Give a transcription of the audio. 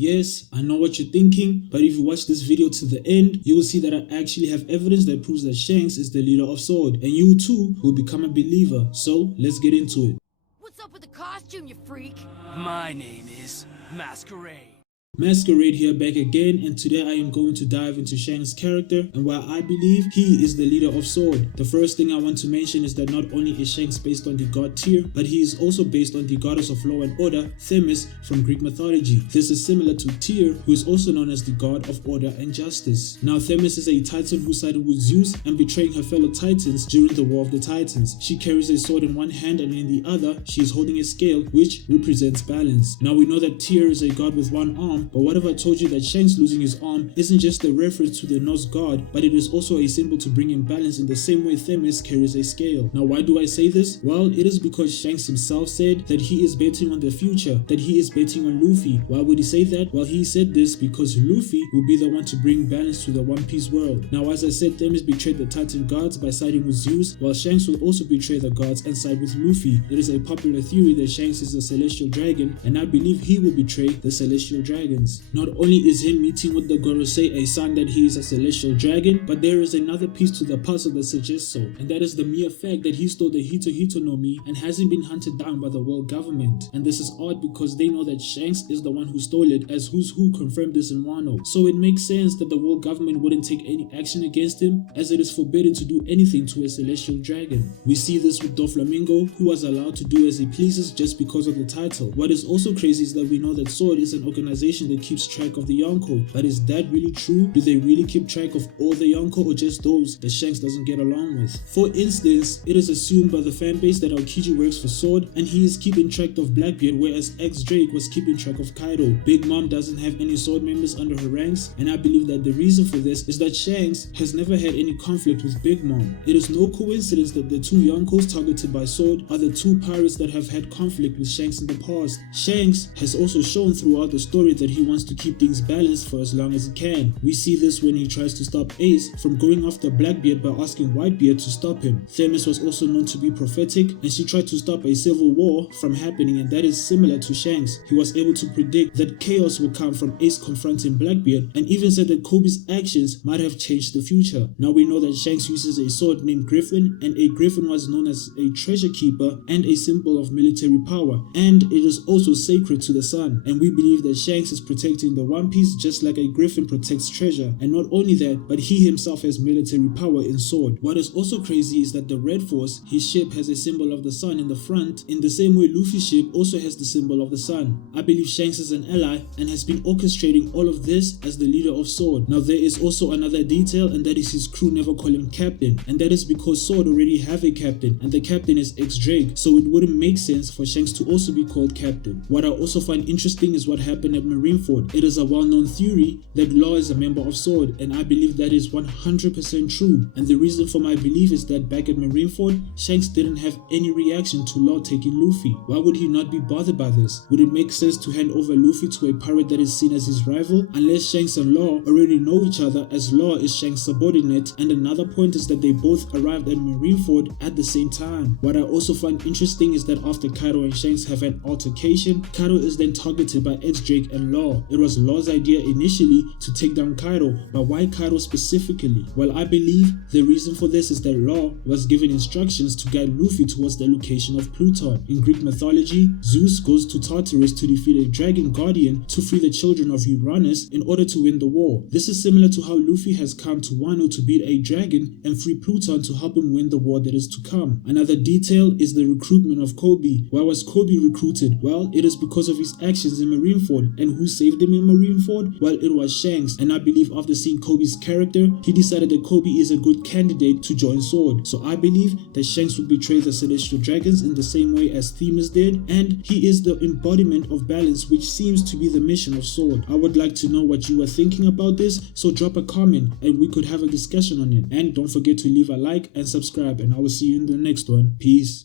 Yes, I know what you're thinking, but if you watch this video to the end, you will see that I actually have evidence that proves that Shanks is the leader of Sword, and you too will become a believer. So let's get into it. What's up with the costume, you freak? My name is Masquerade. Masquerade here back again, and today I am going to dive into Shanks' character and why I believe he is the leader of Sword. The first thing I want to mention is that not only is Shanks based on the god Tyr, but he is also based on the goddess of law and order, Themis, from Greek mythology. This is similar to Tyr, who is also known as the god of order and justice. Now Themis is a titan who sided with Zeus and betraying her fellow titans during the War of the Titans. She carries a sword in one hand and in the other she is holding a scale which represents balance. Now we know that Tyr is a god with one arm, but what if I told you that Shanks losing his arm isn't just a reference to the Norse god, but it is also a symbol to bring in balance in the same way Themis carries a scale. Now why do I say this? Well, it is because Shanks himself said that he is betting on the future, that he is betting on Luffy. Why would he say that? Well, he said this because Luffy will be the one to bring balance to the One Piece world. Now as I said, Themis betrayed the Titan gods by siding with Zeus, while Shanks will also betray the gods and side with Luffy. It is a popular theory that Shanks is a celestial dragon, and I believe he will betray the celestial dragons. Not only is him meeting with the Gorosei a sign that he is a celestial dragon, but there is another piece to the puzzle that suggests so, and that is the mere fact that he stole the Hito Hito no Mi and hasn't been hunted down by the world government. And this is odd because they know that Shanks is the one who stole it, as Who's Who confirmed this in Wano. So it makes sense that the world government wouldn't take any action against him, as it is forbidden to do anything to a celestial dragon. We see this with Doflamingo, who was allowed to do as he pleases just because of the title. What is also crazy is that we know that Sword is an organization that keeps track of the Yonko, but is that really true? Do they really keep track of all the Yonko or just those that Shanks doesn't get along with? For instance, it is assumed by the fanbase that Aokiji works for Sword and he is keeping track of Blackbeard, whereas Drake was keeping track of Kaido. Big Mom doesn't have any Sword members under her ranks, and I believe that the reason for this is that Shanks has never had any conflict with Big Mom. It is no coincidence that the two Yonkos targeted by Sword are the two pirates that have had conflict with Shanks in the past. Shanks has also shown throughout the story that he wants to keep things balanced for as long as he can. We see this when he tries to stop Ace from going after Blackbeard by asking Whitebeard to stop him. Themis was also known to be prophetic, and she tried to stop a civil war from happening, and that is similar to Shanks. He was able to predict that chaos will come from Ace confronting Blackbeard, and even said that Kobe's actions might have changed the future. Now we know that Shanks uses a sword named Griffin, and a Griffin was known as a treasure keeper and a symbol of military power, and it is also sacred to the sun. And we believe that Shanks is protecting the One Piece just like a griffin protects treasure. And not only that, but he himself has military power in Sword. What is also crazy is that the Red Force, his ship, has a symbol of the sun in the front, in the same way Luffy's ship also has the symbol of the sun. I believe Shanks is an ally and has been orchestrating all of this as the leader of Sword. Now there is also another detail, and that is his crew never call him captain, and that is because Sword already have a captain, and the captain is Drake, so it wouldn't make sense for Shanks to also be called captain. What I also find interesting is what happened at Marineford. It is a well-known theory that Law is a member of Sword, and I believe that is 100% true. And the reason for my belief is that back at Marineford, Shanks didn't have any reaction to Law taking Luffy. Why would he not be bothered by this? Would it make sense to hand over Luffy to a pirate that is seen as his rival? Unless Shanks and Law already know each other, as Law is Shanks' subordinate. And another point is that they both arrived at Marineford at the same time. What I also find interesting is that after Kaido and Shanks have an altercation, Kaido is then targeted by Drake and Law. It was Law's idea initially to take down Kaido, but why Kaido specifically? Well, I believe the reason for this is that Law was given instructions to guide Luffy towards the location of Pluton. In Greek mythology, Zeus goes to Tartarus to defeat a dragon guardian to free the children of Uranus in order to win the war. This is similar to how Luffy has come to Wano to beat a dragon and free Pluton to help him win the war that is to come. Another detail is the recruitment of Kobe. Why was Kobe recruited? Well, it is because of his actions in Marineford. And who saved him in Marineford? Well, it was Shanks, and I believe after seeing Kobe's character, he decided that Kobe is a good candidate to join Sword. So I believe that Shanks would betray the Celestial Dragons in the same way as Themis did, and he is the embodiment of balance, which seems to be the mission of Sword. I would like to know what you are thinking about this, so drop a comment and we could have a discussion on it. And don't forget to leave a like and subscribe, and I will see you in the next one. Peace.